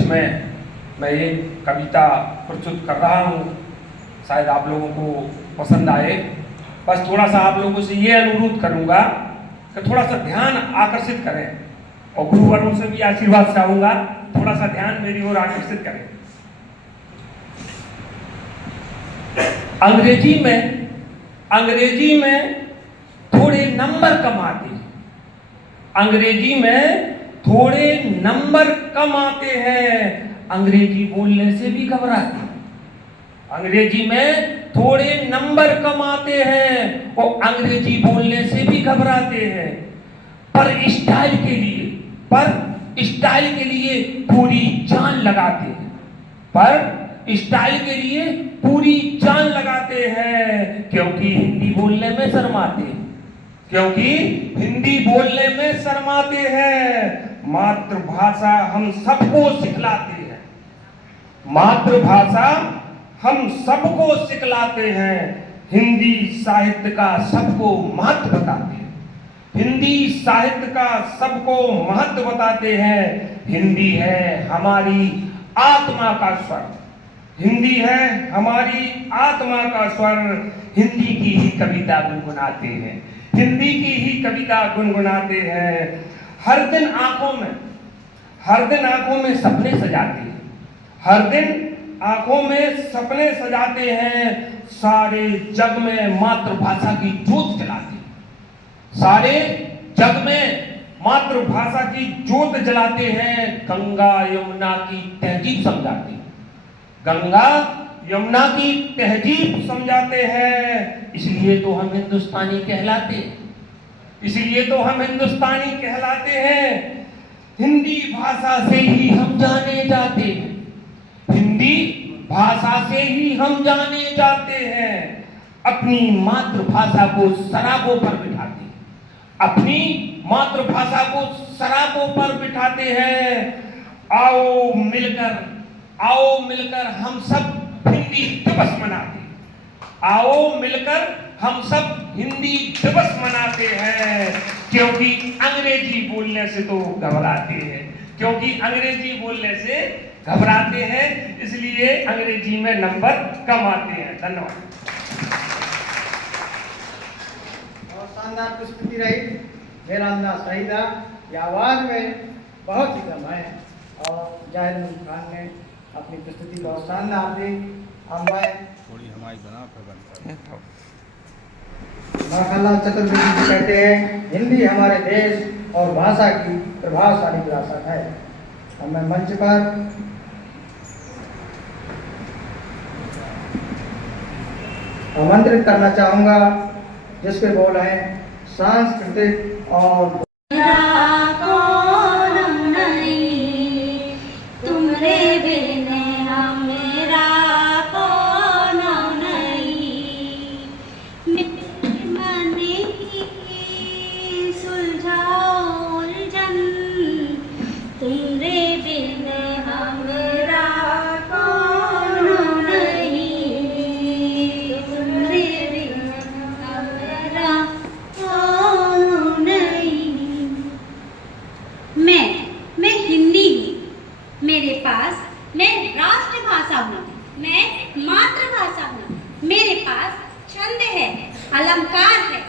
उपलक्ष्य में मैं ये कविता प्रस्तुत कर रहा हूँ। शायद आप लोगों को पसंद आए। बस थोड़ा सा आप लोगों से ये अनुरोध करूँगा कि थोड़ा सा ध्यान आकर्षित करें, और गुरुवरों से भी आशीर्वाद चाहूँगा, थोड़ा सा ध्यान मेरी ओर आकर्षित करें। अंग्रेजी में थोड़े नंबर कम आते हैं। अंग्रेजी में थोड़े नंबर कम आते हैं, अंग्रेजी बोलने से भी घबराते हैं। अंग्रेजी में थोड़े नंबर कम आते हैं और अंग्रेजी बोलने से भी घबराते हैं। पर स्टाइल के लिए पूरी जान लगाते हैं। पर स्टाइल के लिए पूरी जान लगाते हैं, क्योंकि हिंदी बोलने में शर्माते हैं। मातृभाषा हम सबको सिखलाते हैं। हिंदी साहित्य का सबको महत्व बताते हैं। हिंदी है हमारी आत्मा का स्वर। हिंदी की ही कविता गुनगुनाते हैं। हर दिन आंखों में सपने सजाते हैं। सारे जग में मातृभाषा की जोत जलाते हैं। गंगा यमुना की तहजीब समझाते हैं। इसलिए तो हम हिंदुस्तानी कहलाते हैं। हिंदी भाषा से ही हम जाने जाते हैं। अपनी मातृभाषा को सरापों पर बिठाते हैं। आओ मिलकर हम सब हिंदी दिवस मनाते हैं। क्योंकि अंग्रेजी बोलने से तो घबराते हैं, इसलिए अंग्रेजी में नंबर कम आते हैं। धन्यवाद। और शानदार प्रस्तुति रही। मेरा अंदाज सही था। ये आवाज में बहुत ही कम है और जाहिर अहमद खान ने अपनी प्रस्तुति बहुत शानदार दी। हम थोड़ी हमारी बना माखनलाल चतुर्वेदी जी कहते हैं, हिंदी हमारे देश और भाषा की प्रभावशाली विरासत है। और मैं मंच पर आमंत्रित करना चाहूँगा जिसके बोल हैं सांस्कृतिक और अलंकार है,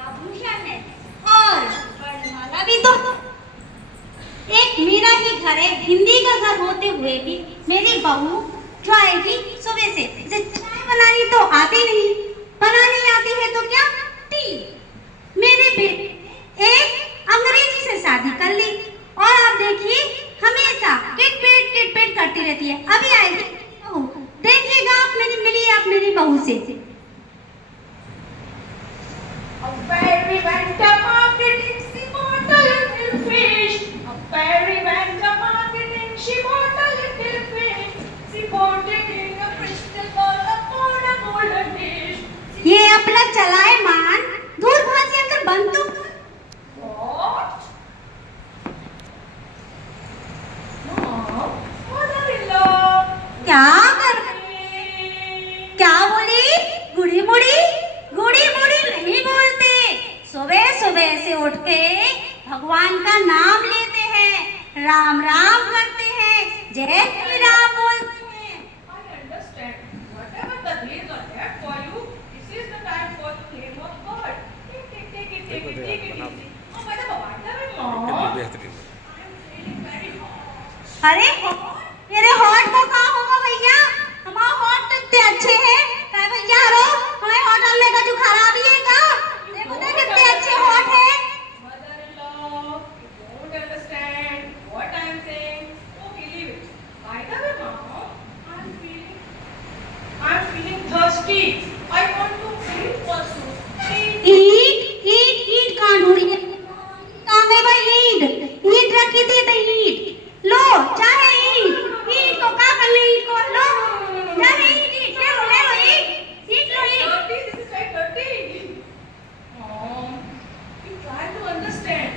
आभूषण है और वर्णमाला भी। तो एक मेरा ही घर है, हिंदी का घर होते हुए भी मेरी बहू जो आएगी सुबह से चाय बनानी तो आती नहीं, बनानी आती है तो क्या टी। मेरे बेटे एक अंग्रेजी से शादी कर ली और आप देखिए हमेशा किटपिट करती रहती है। अभी आएगी बहू, देखिएगा आप मेरी बहू से। A fairy went a marketing, she bought a little fish. A fairy went a marketing, she bought a little fish. She bought it in a crystal ball upon a golden dish. ये अपना चलाए मान दूरभाष यंत्र बंद तो What? Mom, mother-in-law. क्या कर क्या बोली? गुड़ी मुड़ी नहीं बोलते। सुबह से उठ के भगवान का नाम लेते हैं, राम राम करते हैं, जय श्री राम बोलते हैं। I understand. Whatever the days are left for you, this is the time for the name of God. Take it easy. Oh, madam, what are you, mom? I am feeling very hot. अरे मेरे hot को कहाँ होगा भैया? हमारे hot तो इतने अच्छे हैं। क्या भैया रो? हमारे हॉट अल्ले का जो खराब ही है का? देखो तो कितने अच्छे हॉट है। Mother-in-law, you don't understand what I am saying. Okay, leave it. By the way, mom, I am feeling thirsty. I want to drink also. Please. ईट कहाँ ढूंढी है? कहाँ गई भाई ईट रखी थी तो ईट लो चाहे ईट को क्या कर ले ईट को लो चाहे ईट ले लो ईट लो ईट Dirty, this is very dirty. Mom, you try to understand.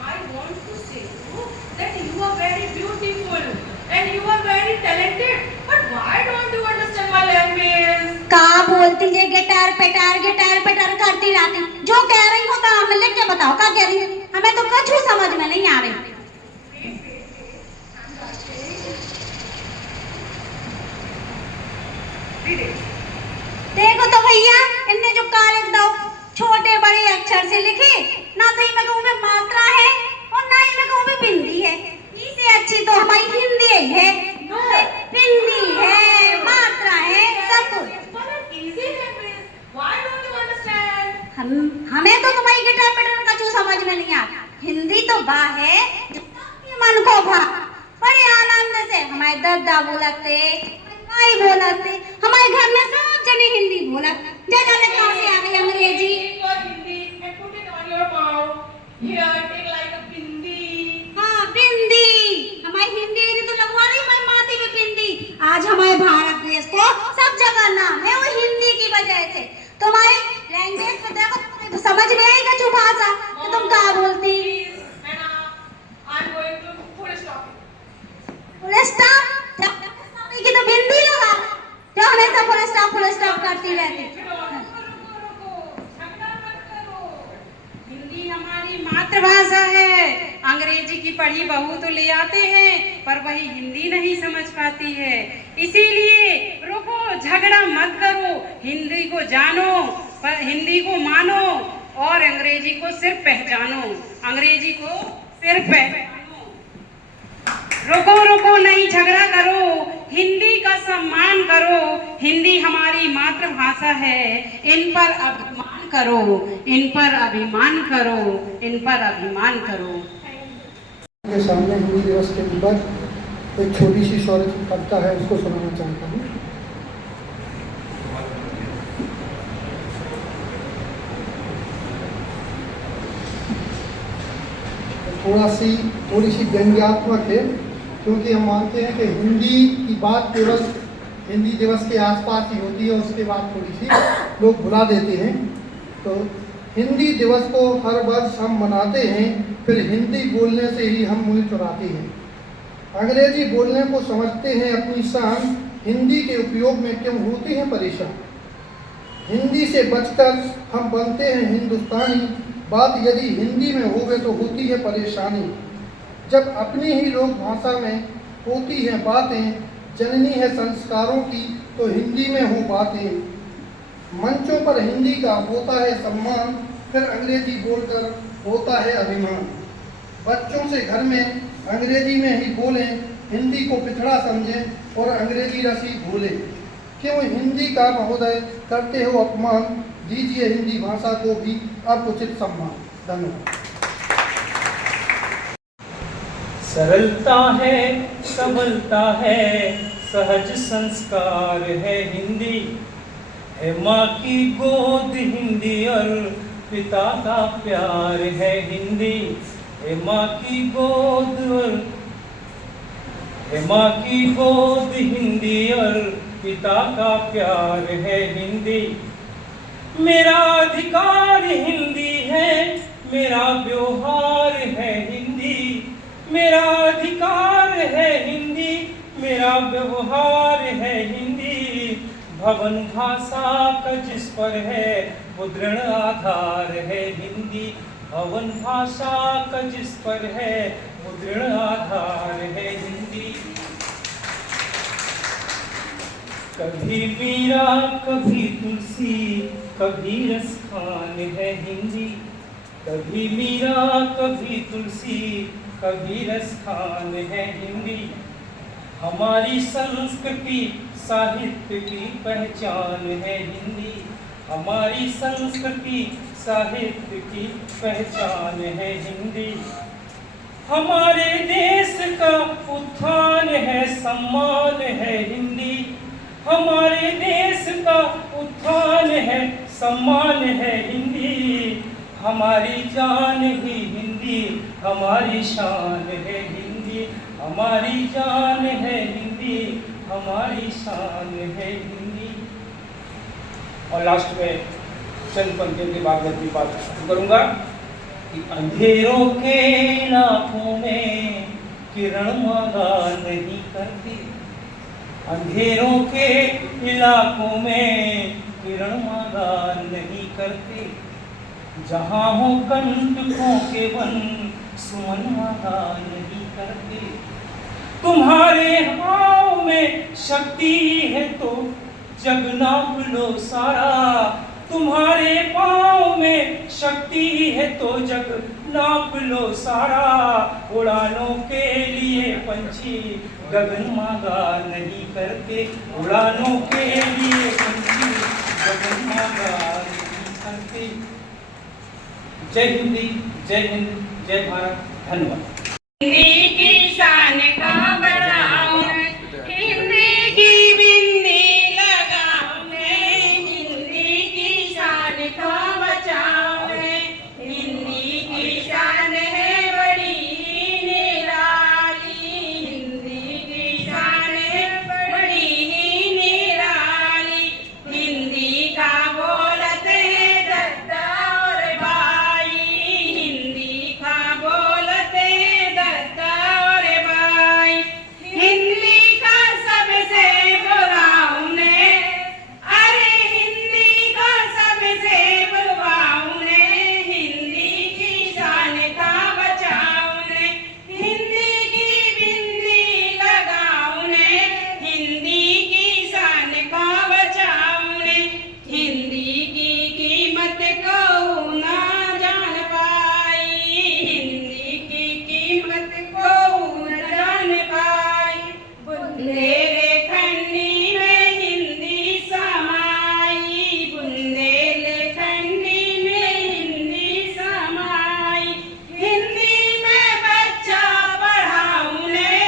I want to say you that you are very beautiful and you are very talented. But why don't you understand my language? कहाँ बोलती है guitar पेटार करती रहती जो कह रही हो तो हमें लिख के बताओ क्या कह रही है हमें तो कुछ समझ में नहीं आ रही Read it. देखो तो भैया इनने जो काले दो छोटे बड़े अक्षर से लिखे ना तो इनमें कहूँ में मात्रा है और ना इनमें कहूँ में बिंदी है इससे अच्छी तो हमारी हिंदी है बिंदी है मात्रा है सब कुछ For an easy language, why don't you understand? हमें तो तुम्हारी गिटार पेटार का जो समझ में नहीं आता हिंदी तो बा है जो सबके मन को भा बड़े आनंद से हमारे दादा बोलते भाई बोलते हमारे घर में सब जने हिंदी बोलत जाने कहाँ से आ गई अंग्रेजी Take your Hindi and put it on your mouth. Here, take like a bindi. हाँ बिंदी हमारी हिंदी तो लगवा रही हमारी माटी में बिंदी आज हमारे भारत देश को सब जगह नाम है वो हिंदी की वजह से तुम्हारी लैंग्वेज में देखो तुम्हें समझ में आएगा जो भाषा तो तुम क्या बोलती Please, Anna, I'm going to full stop. Full stop की तो बिंदी लगा जो हमेशा फुल स्टॉप करती रहती हिंदी हमारी मातृभाषा है अंग्रेजी की पढ़ी बहू तो ले आते हैं पर वही हिंदी नहीं समझ पाती है इसीलिए रुको झगड़ा मत करो हिंदी को जानो पर हिंदी को मानो और अंग्रेजी को सिर्फ पहचानो अंग्रेजी को सिर्फ पहचानो रुको नहीं झगड़ा करो हिंदी का सम्मान करो हिंदी हमारी मातृभाषा है इन पर अभिमान करो इन पर अभिमान करो इन पर अभिमान करो के सामने हिंदी दिवस के ऊपर एक छोटी सी स्वरचित कविता है उसको सुनाना चाहता हूँ। थोड़ी सी व्यंग्यात्मक है क्योंकि हम मानते हैं कि हिंदी की बात केवल हिंदी दिवस के आसपास ही होती है उसके बाद थोड़ी सी लोग भुला देते हैं। तो हिंदी दिवस को हर वर्ष हम मनाते हैं फिर हिंदी बोलने से ही हम मुँह चुराते हैं। अंग्रेजी बोलने को समझते हैं अपनी शान हिंदी के उपयोग में क्यों होते हैं परेशान। हिंदी से बचकर हम बनते हैं हिंदुस्तानी बात यदि हिंदी में होवे तो होती है परेशानी। जब अपनी ही लोक भाषा में होती हैं बातें जननी है संस्कारों की तो हिंदी में हो बातें। मंचों पर हिंदी का होता है सम्मान फिर अंग्रेजी बोलकर होता है अभिमान। बच्चों से घर में अंग्रेजी में ही बोलें हिंदी को पिछड़ा समझें और अंग्रेजी रसी भूलें। क्यों हिंदी का महोदय करते हो अपमान दीजिए हिंदी भाषा को भी अब उचित सम्मान। धन्यवाद। सरलता है सबलता है सहज संस्कार है हिंदी है माँ की गोद हिंदी और पिता का प्यार है हिंदी है माँ की गोद और है माँ की गोद हिंदी और पिता का प्यार है हिंदी। मेरा अधिकार हिंदी है मेरा व्यवहार है हिंदी मेरा अधिकार है हिंदी मेरा व्यवहार है हिंदी। भवन भाषा का जिस पर है वो दृढ़ आधार है हिंदी भवन भाषा का जिस पर है वो दृढ़ आधार है हिंदी। कभी मीरा कभी तुलसी कभी रसखान है हिंदी, कभी मीरा कभी तुलसी कभी रसखान है हिंदी। हमारी संस्कृति साहित्य की पहचान है हिंदी, हमारी संस्कृति साहित्य की पहचान है हिंदी। हमारे देश का उत्थान है सम्मान है हिंदी, हमारे देश का उत्थान है सम्मान है हिंदी। हमारी जान ही हिंदी हमारी शान है हिंदी, हमारी जान है हिंदी हमारी शान है हिंदी। और लास्ट में चंद पंक्तियों के बाद मैं बात करूंगा कि अंधेरों के इलाकों में किरण मांगा नहीं करती, अंधेरों के इलाकों में किरण मांगा नहीं करती। जहाँ हो कंटकों के वन सुमन मांगा नहीं करते। तुम्हारे हाव में शक्ति है तो जग नाप लो सारा, तुम्हारे पाँव में शक्ति है तो जग नाप लो सारा। उड़ानों के लिए पंछी गगन मांगा नहीं करते, उड़ानों के लिए पंछी गगन मांगा नहीं करते। जय हिंदी, जय हिंद, जय भारत, धन्यवाद। हिंदी की शान का बचाओ, हिंदी की बिंदी लगाओ, हिंदी की शान का बचाओ। हिंदी की शान है बड़ी निराली, हिंदी की शान है बड़ी निराली। हिंदी का बोलते हैं दादा और भाई, हिंदी का बोलते हैं दादा और भाई। हिंदी का सबसे बुलाओ ने, अरे हिंदी का सबसे बुलवाओ ने, हिंदी की शान का बचाओ ने, हिंदी की बिंदी लगाओ ने, हिंदी की शान का बचाओ ने। हिंदी की कीमत को ना जान पाई, हिंदी की कीमत को न जान पाई। बुंदेलखंडी में हिंदी समाई, बुंदेलखंडी में हिंदी समाई। हिंदी में बच्चा पढ़ाऊं ने,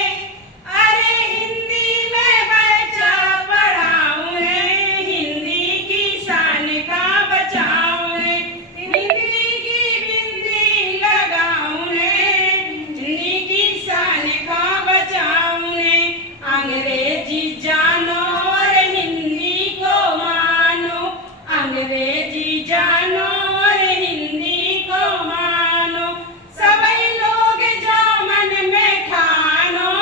अरे हिंदी में बच्चा पढ़ाऊं ने, हिंदी की शान का बचाऊं ने, हिंदी की बिंदी लगाऊं ने, हिंदी की शान का बचाऊं ने। अंग्रेजी जानो और हिंदी को मानो, अंग्रेजी जानो और हिंदी को मानो। सभी लोग जो मन में ठानो,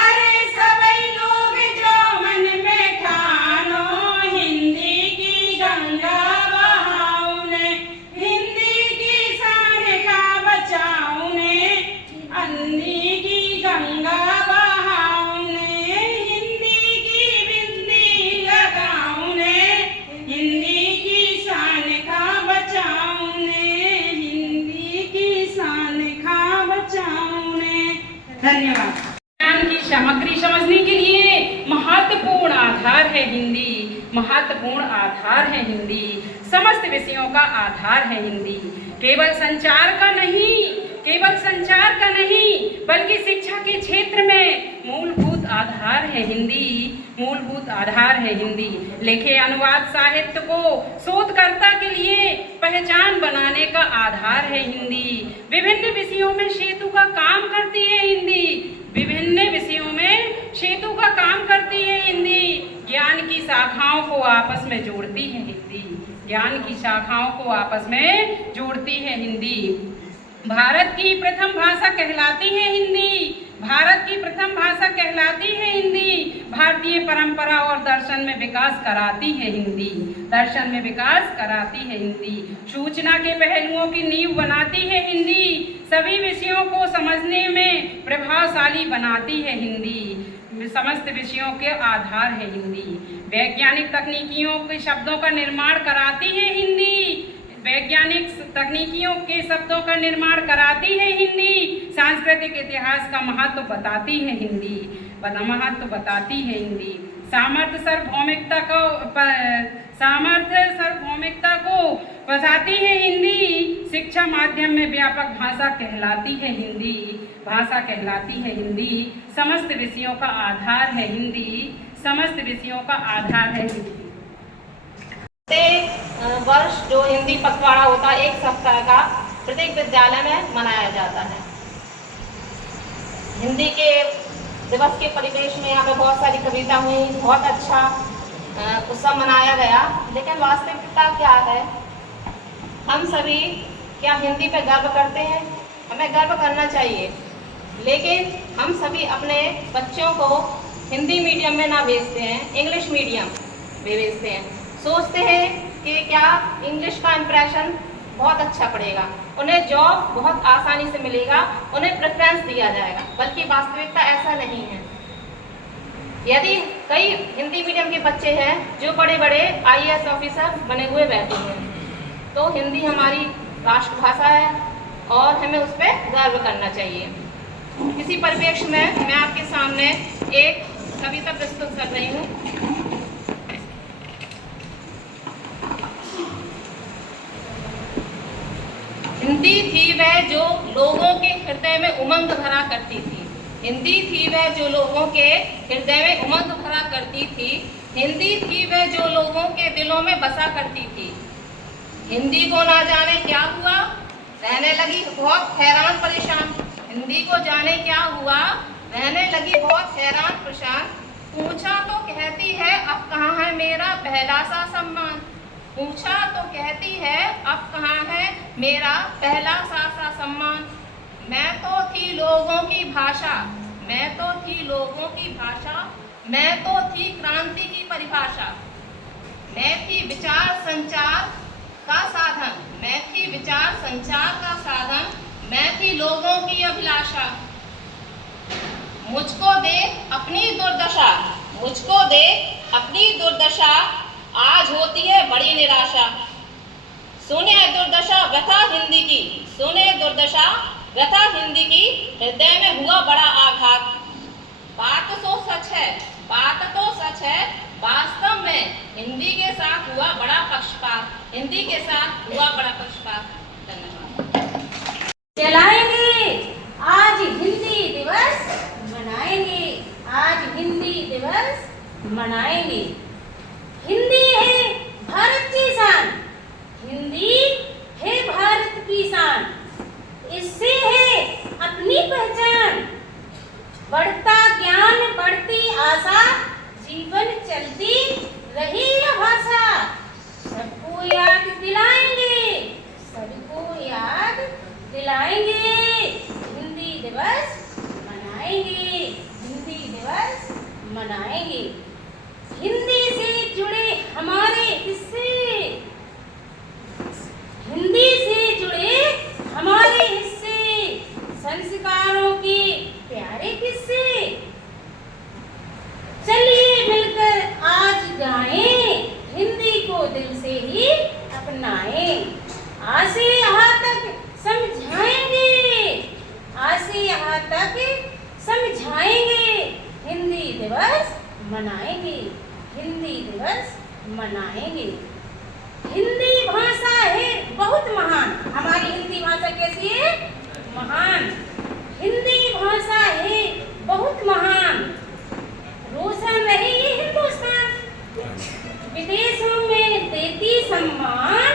अरे सभी लोग जो मन में ठानो, हिंदी की गंगा बहाओ ने, हिंदी की शान का बचाओ ने, हिंदी की गंगा बहाओ ने, हिंदी की बिंदी लगाओ ने, हिंदी की शान का बचाओ ने, हिंदी की शान का बचाओ ने। धन्यवाद। ज्ञान की सामग्री समझने के लिए महत्वपूर्ण आधार है हिंदी, महत्वपूर्ण आधार है हिंदी, समस्त विषयों का आधार है हिंदी। केवल संचार का नहीं, केवल संचार का नहीं, बल्कि शिक्षा के क्षेत्र में मूलभूत आधार है हिंदी, मूलभूत आधार है हिंदी। लेखे अनुवाद साहित्य को शोधकर्ता के लिए पहचान बनाने का आधार है हिंदी। विभिन्न विषयों में सेतु का काम करती है हिंदी, विभिन्न विषयों में सेतु का काम करती है हिंदी। ज्ञान की शाखाओं को आपस में जोड़ती है हिंदी, ज्ञान की शाखाओं को आपस में जोड़ती है हिंदी। भारत की प्रथम भाषा कहलाती है हिंदी, भारत की प्रथम भाषा कहलाती है हिंदी। भारतीय परंपरा और दर्शन में विकास कराती है हिंदी, दर्शन में विकास कराती है हिंदी। सूचना के पहलुओं की नींव बनाती है हिंदी, सभी विषयों को समझने में प्रभावशाली बनाती है हिंदी, समस्त विषयों के आधार है हिंदी। वैज्ञानिक तकनीकियों के शब्दों का निर्माण कराती है हिंदी। वैज्ञानिक तकनीकियों के शब्दों का निर्माण कराती है हिंदी। सांस्कृतिक इतिहास का महत्व बताती है हिंदी। महत्व बताती है हिंदी। सामर्थ्य सार्वभौमिकता को बताती है हिंदी। शिक्षा माध्यम में व्यापक भाषा कहलाती है हिंदी। भाषा कहलाती है हिंदी। समस्त विषयों का आधार है हिंदी। समस्त विषयों का आधार है हिंदी। प्रत्येक वर्ष जो हिंदी पखवाड़ा होता है 1 सप्ताह का प्रत्येक विद्यालय में मनाया जाता है। हिंदी के दिवस के परिवेश में यहाँ पे बहुत सारी कविता हुई, बहुत अच्छा उत्सव मनाया गया। लेकिन वास्तविकता क्या है? हम सभी क्या हिंदी पे गर्व करते हैं? हमें गर्व करना चाहिए, लेकिन हम सभी अपने बच्चों को हिंदी मीडियम में ना भेजते हैं, इंग्लिश मीडियम में भेजते हैं। सोचते हैं कि क्या इंग्लिश का इम्प्रेशन बहुत अच्छा पड़ेगा, उन्हें जॉब बहुत आसानी से मिलेगा, उन्हें प्रेफरेंस दिया जाएगा। बल्कि वास्तविकता ऐसा नहीं है। यदि कई हिंदी मीडियम के बच्चे हैं जो बड़े बड़े IAS ऑफिसर बने हुए बैठे हैं, तो हिंदी हमारी राष्ट्रभाषा है और हमें उस पर गर्व करना चाहिए। इसी परिप्रेक्ष्य में मैं आपके सामने एक कविता प्रस्तुत कर रही हूँ। हिंदी थी वह जो लोगों के हृदय में उमंग भरा करती थी। हिंदी थी वह जो लोगों के हृदय में उमंग भरा करती थी। हिंदी थी वह जो लोगों के दिलों में बसा करती थी। हिंदी को ना जाने क्या हुआ, रहने लगी बहुत हैरान परेशान। हिंदी को जाने क्या हुआ, रहने लगी बहुत हैरान परेशान। पूछा तो कहती है अब कहाँ है मेरा पहला सा सम्मान। पूछा तो कहती है अब कहाँ है मेरा पहला सा सम्मान। मैं तो थी लोगों की भाषा, मैं तो थी लोगों की भाषा, मैं तो थी क्रांति की परिभाषा। मैं थी विचार संचार का साधन, मैं थी विचार संचार का साधन, मैं थी लोगों की अभिलाषा। मुझको देख अपनी दुर्दशा, मुझको देख अपनी दुर्दशा, आज होती है बड़ी निराशा। सुने दुर्दशा व्यथा हिंदी की, सुने दुर्दशा व्यथा हिंदी की, हृदय में हुआ बड़ा आघात। बात तो सच है, बात तो सच है, वास्तव में हिंदी के साथ हुआ बड़ा पक्षपात, हिंदी के साथ हुआ बड़ा पक्षपात। धन्यवाद। चलाएंगे आज हिंदी दिवस मनाएंगे, आज हिंदी दिवस मनाएंगे। हिंदी है भारत की शान, हिंदी है भारत की शान। इससे है अपनी पहचान, बढ़ता ज्ञान बढ़ती आशा, जीवन चलती रही यह भाषा। सबको याद दिलाएंगे, सबको याद दिलाएंगे। हिंदी दिवस मनाएंगे, हिंदी दिवस मनाएंगे। हिंदी से जुड़े हमारे हिस्से, हिंदी से जुड़े हमारे हिस्से, संस्कारों के प्यारे किस्से। चलिए मिलकर आज गाएं, हिंदी को दिल से ही अपनाएं। आज से यहाँ तक समझाएंगे, आज से यहाँ तक समझाएंगे। हिंदी दिवस मनाएंगे, हिंदी दिवस मनाएंगे। हिंदी भाषा है बहुत महान। हमारी हिंदी भाषा कैसी है? महान। हिंदी भाषा है बहुत महान। रोशन रहे ये हिंदुस्तान, विदेशों में देती सम्मान,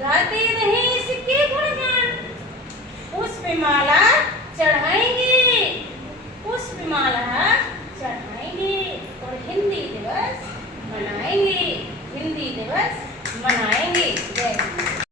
गाते रहे इसके गुणगान। पुष्पमाला चढ़ाएंगे, पुष्पमाला चढ़ाएंगे और हिंदी दिवस मनाएंगे, हिंदी दिवस मनाएंगे। जय हिंद।